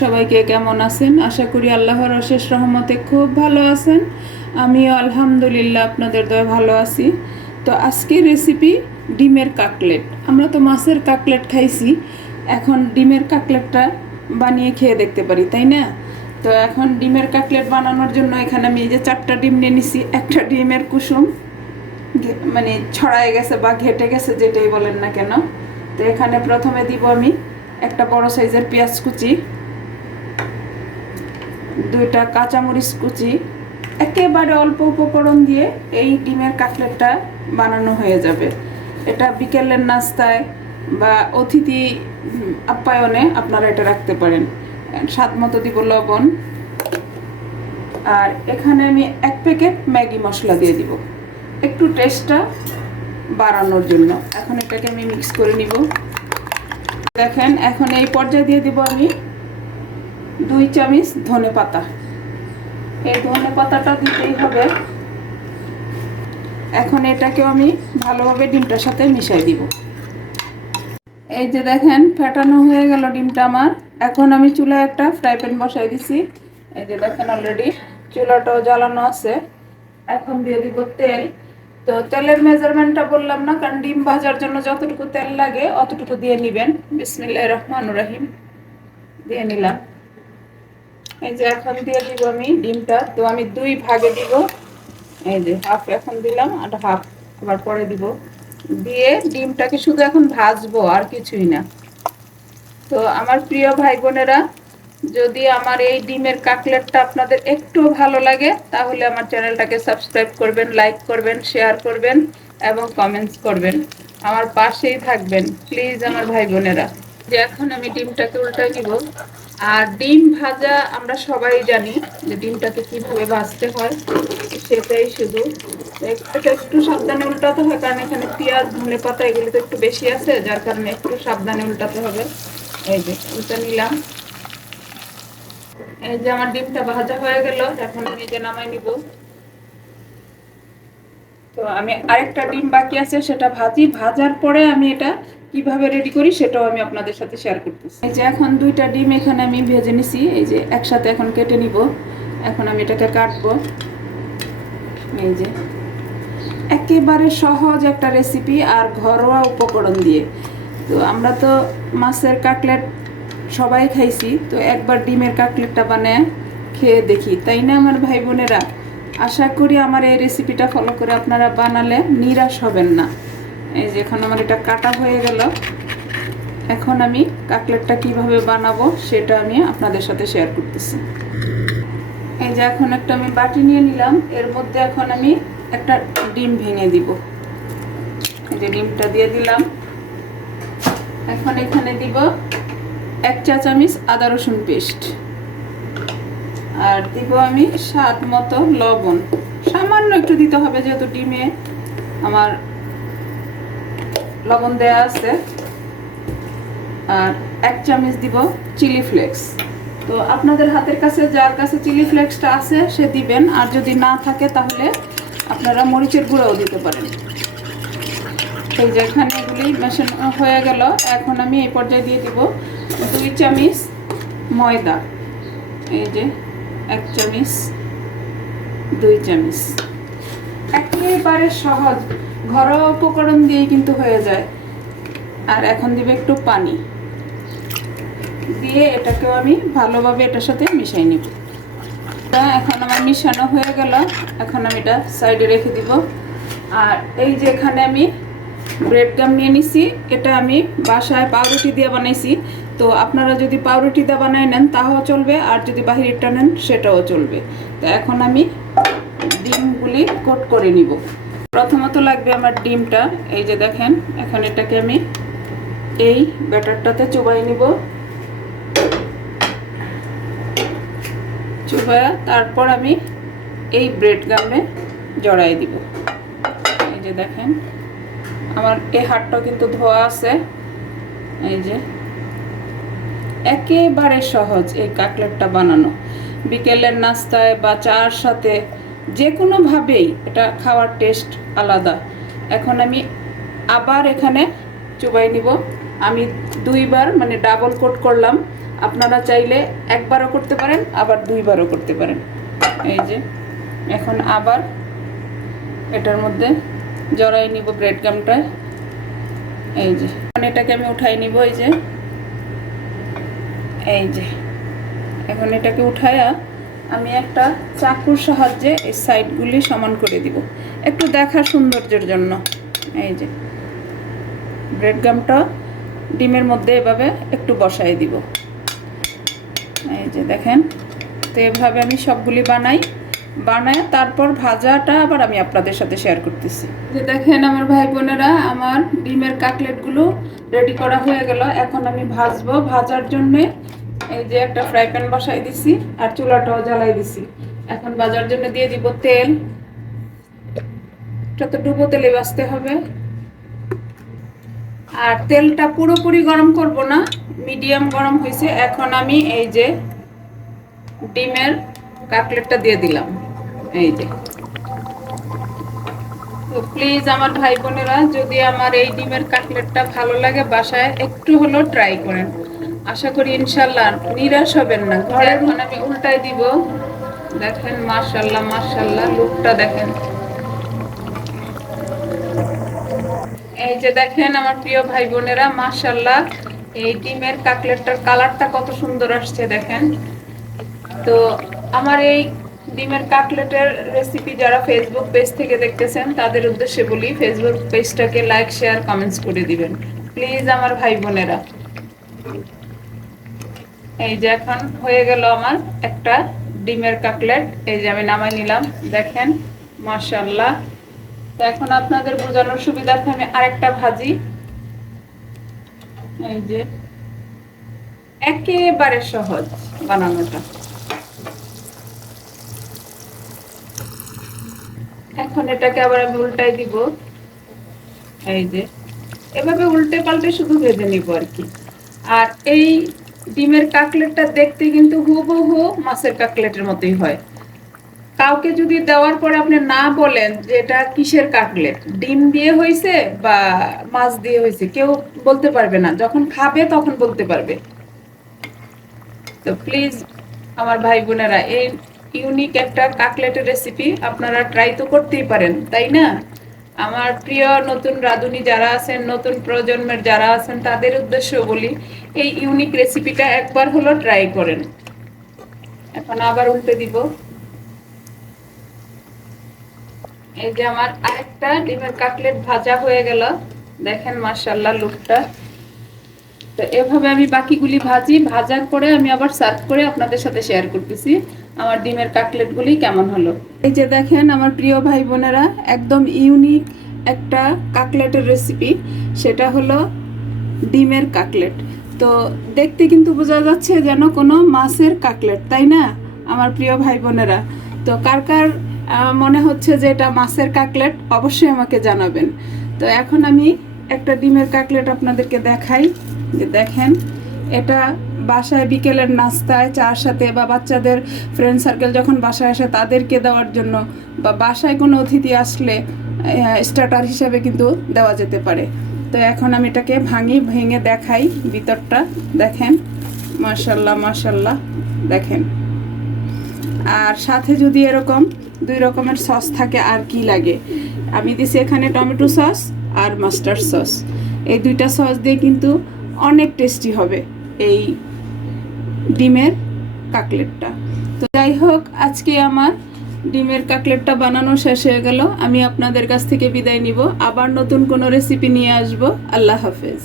সবাইকে কেমন আছেন? আশা করি আল্লাহর অশেষ রহমতে খুব ভালো আছেন। আমিও আলহামদুলিল্লাহ আপনাদের দয়ে ভালো আছি। তো আজকের রেসিপি ডিমের কাকলেট। আমরা তো মাছের কাকলেট খাইছি, এখন ডিমের কাকলেটটা বানিয়ে খেয়ে দেখতে পারি, তাই না? তো এখন ডিমের কাকলেট বানানোর জন্য এখানে আমি এই যে 4টা ডিম নিয়ে নিছি। একটা ডিমের কুসুম মানে ছড়ায় গেছে বা ঘেটে গেছে, যেটাই বলেন না কেন। তো এখানে প্রথমে দিব আমি একটা বড় সাইজের পেঁয়াজ কুচি, 2টা কাঁচামরিচ কুচি। একেবারে অল্প উপকরণ দিয়ে এই ডিমের কাটলেটটা বানানো হয়ে যাবে। এটা বিকেলের নাস্তায় বা অতিথি আপ্যায়নে আপনারা এটা রাখতে পারেন। স্বাদ মতো দিব লবণ, আর এখানে আমি 1 প্যাকেট ম্যাগি মশলা দিয়ে দিব একটু টেস্টটা বাড়ানোর জন্য। এখন এটাকে আমি মিক্স করে নিব। দেখেন, এখন এই পর্যায়ে দিয়ে দিব আমি 2 চামচ ধনে পাতা। এই ধনে পাতাটা দিতেই হবে। এখন এটাকেও আমি ভালোভাবে ডিমটার সাথে মিশাই দিব। এই যে দেখেন, ফেটানো হয়ে গেল ডিমটা আমার। এখন আমি চুলায় একটা ফ্রাই প্যান বসাই দিছি। এই যে দেখেন, অলরেডি চুলাটাও জ্বালানো আছে। এখন দিয়ে দিব তেল। তো তেলের মেজারমেন্টটা বললাম না, কারণ ডিম ভাজার জন্য যতটুকু তেল লাগে অতটুকু দিয়ে নেবেন। বিসমিল্লাহির রহমানির রহিম দিয়ে নিলাম। এই যে এখন দিয়ে দিব আমি ডিমটা। তো আমি 2 ভাগে দিব। এই যে হাফ এখন দিলাম, আর হাফ আবার পরে দিব। দিয়ে ডিমটাকে শুধু এখন ভাজবো, আর কিছুই না। তো আমার প্রিয় ভাই বোনেরা, যদি আমার এই ডিমের কাটলেটটা আপনাদের একটু ভালো লাগে তাহলে আমার চ্যানেলটাকে সাবস্ক্রাইব করবেন, লাইক করবেন, শেয়ার করবেন এবং কমেন্টস করবেন। আমার পাশেই থাকবেন প্লিজ আমার ভাই বোনেরা। যে এখন আমি ডিমটাকে উল্টাই নিব। আর ডিম ভাজা আমরা সবাই জানি যে ডিমটাকে কিভাবে ভাজতে হয়, সেটাই শুধু এটা একটু সাবধানে উল্টাতে হয়, কারণ এখানে পেঁয়াজ ধনে পাতা এগুলো তো একটু বেশি আছে, যার কারণে একটু সাবধানে উল্টাতে হবে। এই যে উল্টা নিলাম। এই যে আমার ডিমটা ভাজা হয়ে গেল। এখন আমি যে নামাই নিব। তো আমি আরেকটা ডিম বাকি আছে, সেটা ভাজার পরে আমি এটা কিভাবে রেডি করি সেটাও আমি আপনাদের সাথে শেয়ার করতেছি। এই যে এখন 2টা ডিম এখানে আমি ভেজে নিছি। এই যে একসাথে এখন কেটে নিব। এখন আমি এটাকে কাটবো। এই যে একেবারে সহজ একটা রেসিপি আর ঘরোয়া উপকরণ দিয়ে। তো আমরা তো মাছের কাটলেট সবাই খাইছি, তো একবার ডিমের কাটলেটটা বানায় খেয়ে দেখি, তাই না আমার ভাই বোনেরা? আশা করি আমার এই রেসিপিটা ফলো করে আপনারা বানালে নিরাশ হবেন না। এই যে এখন আমার এটা কাটা হয়ে গেল। এখন আমি কাটলেটটা কিভাবে বানাবো সেটা আমি আপনাদের সাথে শেয়ার করতেছি। এই যে এখন একটা আমি বাটি নিয়ে নিলাম। এর মধ্যে এখন আমি একটা ডিম ভেঙে দিব। এই যে ডিমটা দিয়ে দিলাম। এখন এখানে দিব 1 চা চামচ আদা রসুন পেস্ট, আর দিব আমি স্বাদ মতো লবণ। সামান্য একটু দিতে হবে, যেহেতু ডিমে আমার লবণ দেয়া আছে। আর 1 চামচ দিব চিলি ফ্লেক্স। তো আপনাদের হাতের কাছে যার কাছে চিলি ফ্লেক্সটা আছে সে দিবেন, আর যদি না থাকে তাহলে আপনারা মরিচের গুঁড়াও দিতে পারেন। এই যে এখানে এগুলি মেশানো হয়ে গেল। এখন আমি এই পর্যায়ে দিয়ে দিব 2 চামচ ময়দা। এই যে 1 চামচ, 2 চামচ। একেবারে সহজ ঘরোয়া উপকরণ দিয়েই কিন্তু হয়ে যায়। আর এখন দিব একটু পানি দিয়ে এটাকেও আমি ভালোভাবে এটার সাথে মিশিয়ে নিব। এখন আমার মিশানো হয়ে গেল। এখন আমি এটা সাইডে রেখে দিব। আর এই যে এখানে আমি ব্রেড গাম নিয়ে নিছি। এটা আমি বাসায় পাউরুটি দিয়ে বানাইছি। তো আপনারা যদি পাউরুটি দিয়ে বানাই নেন তাও চলবে, আর যদি বাহিরেরটা নেন সেটাও চলবে। তো এখন আমি ডিমগুলি কোট করে নিব। প্রথমত লাগবে আমার ডিমটা। এই যে দেখেন, এখন এটাকে আমি এই ব্যাটারটাতে চুবাই নিব। চুবায়া তারপর আমি এই ব্রেড গামে জড়াই দিব। এই যে দেখেন, আমার এই হাতটাও কিন্তু ধোয়া আছে। এই যে একেবারে সহজ এই কাটলেটটা বানানো। বিকেলের নাস্তায় বা চার সাথে যে কোনোভাবেই এটা খাওয়ার টেস্ট আলাদা। এখন আমি আবার এখানে চুবাই নিব। আমি 2বার মানে ডাবল কোট করলাম। আপনারা চাইলে একবারও করতে পারেন, আবার দুইবারও করতে পারেন। এই যে এখন আবার এটার মধ্যে জড়াই নিব ব্রেড গামটা। এই যে এটাকে আমি উঠাই নিব। এই যে এখন এটাকে উঠায়া আমি একটা চাকুর সাহায্যে এই সাইডগুলি সমান করে দিব, একটু দেখার সৌন্দর্যের জন্য। এই যে ব্রেড গামটা ডিমের মধ্যে এভাবে একটু বসাই দিব। এই যে দেখেন, তো এভাবে আমি সবগুলি বানায় তারপর ভাজাটা আবার আমি আপনাদের সাথে শেয়ার করতেছি। যে দেখেন আমার ভাই বোনেরা, আমার ডিমের কাটলেটগুলো রেডি করা হয়ে গেল। এখন আমি ভাজবো। ভাজার জন্যে এই যে একটা ফ্রাই প্যান বসাই দিছি আর চুলাটাও জ্বালাই দিছি। এখন ভাজার জন্য দিয়ে দিব তেল। এটা তো ডুবো তেলে ভাজতে হবে। আর তেলটা পুরোপুরি গরম করব না, মিডিয়াম গরম হয়েছে। এখন আমি এই যে ডিমের কাটলেটটা দিয়ে দিলাম। এই যে, তো প্লিজ আমার ভাই বোনেরা, যদি আমার এই ডিমের কাটলেটটা ভালো লাগে বাসায় একটু হলেও ট্রাই করেন। আশা করি ইনশাল্লাহ নিরাশ হবেন না। ঘরে এখন আমি উল্টাই দিব। দেখেন মাশাআল্লাহ মাশাআল্লাহ, লুকটা দেখেন। এই যে দেখেন আমার প্রিয় ভাই বোনেরা, মাশাআল্লাহ এই ডিমের কাটলেটটার কালারটা কত সুন্দর আসছে দেখেন। তো আমার এই ডিমের কাটলেটের রেসিপি যারা ফেসবুক পেজ থেকে দেখতেছেন তাদের উদ্দেশ্যে বলি, ফেসবুক পেজটাকে লাইক শেয়ার কমেন্টস করে দিবেন প্লিজ আমার ভাই বোনেরা। এই যে এখন হয়ে গেল আমার একটা ডিমের কাটলেট। এই যে আমি নামাই নিলাম, দেখেন মাশাআল্লাহ। তো এখন আপনাদের বোঝানোর সুবিধার্থে আমি আরেকটা ভাজি। এই যে একেবারে সহজ বানানোটা। এখন এটাকে আবার আমি উল্টাই দিব। এই যে এভাবে উল্টে পাল্টে শুধু ভেজে নিব আর কি। আর এই ডিমের কাটলেটটা দেখতে কিন্তু হুবহু মাছের কাটলেটের মতোই হয়। কাউকে যদি দেওয়ার পরে আপনি না বলেন যে এটা কিসের কাটলেট, ডিম দিয়ে হয়েছে বা মাছ দিয়ে হয়েছে, কেউ বলতে পারবে না। যখন খাবে তখন বলতে পারবে। তো প্লিজ আমার ভাই বোনেরা, এই ইউনিক একটা কাটলেটের রেসিপি আপনারা ট্রাই তো করতেই পারেন, তাই না? আমার প্রিয় নতুন রাঁধুনি যারা আছেন, নতুন প্রজন্মের যারা আছেন, তাদের উদ্দেশ্যে বলি এই ইউনিক রেসিপিটা একবার হলো ট্রাই করেন। এখন আবার উল্টে দিব। এই যে আমার আরেকটা ডিমের কাটলেট ভাজা হয়ে গেল, দেখেন মাশাআল্লাহ লুকটা। তো এভাবে আমি বাকিগুলি ভাজার পরে আমি আবার সার্ভ করে আপনাদের সাথে শেয়ার করতেছি আমার ডিমের কাটলেটগুলি কেমন হলো। এই যে দেখেন আমার প্রিয় ভাই বোনেরা, একদম ইউনিক একটা কাটলেটের রেসিপি, সেটা হলো ডিমের কাটলেট। তো দেখতে কিন্তু বোঝা যাচ্ছে যেন কোনো মাছের কাটলেট, তাই না আমার প্রিয় ভাই বোনেরা? তো কার কার মনে হচ্ছে যে এটা মাছের কাটলেট অবশ্যই আমাকে জানাবেন। তো এখন আমি একটা ডিমের কাটলেট আপনাদেরকে দেখাই। যে দেখেন, এটা বাসায় বিকেলের নাস্তায় চার সাথে বা বাচ্চাদের ফ্রেন্ড সার্কেল যখন বাসায় আসে তাদেরকে দেওয়ার জন্য, বা বাসায় কোনো অতিথি আসলে স্টার্টার হিসেবে কিন্তু দেওয়া যেতে পারে। তো এখন আমি এটাকে ভেঙে দেখাই ভিতরটা। দেখেন মাশাআল্লাহ মাশাআল্লাহ, দেখেন। আর সাথে যদি এরকম দুই রকমের সস থাকে আর কি লাগে। আমি দিছি এখানে টমেটো সস আর মাস্টার্ড সস। এই দুইটা সস দিয়ে কিন্তু অনেক টেস্টি হবে এই ডিমের কাটলেটটা। তো যাই হোক, আজকে আমার ডিমের কাটলেটটা বানানো শেষ হয়ে গেল। আমি আপনাদের কাছ থেকে বিদায় নিব। আবার নতুন কোনো রেসিপি নিয়ে আসব। আল্লাহ হাফেজ।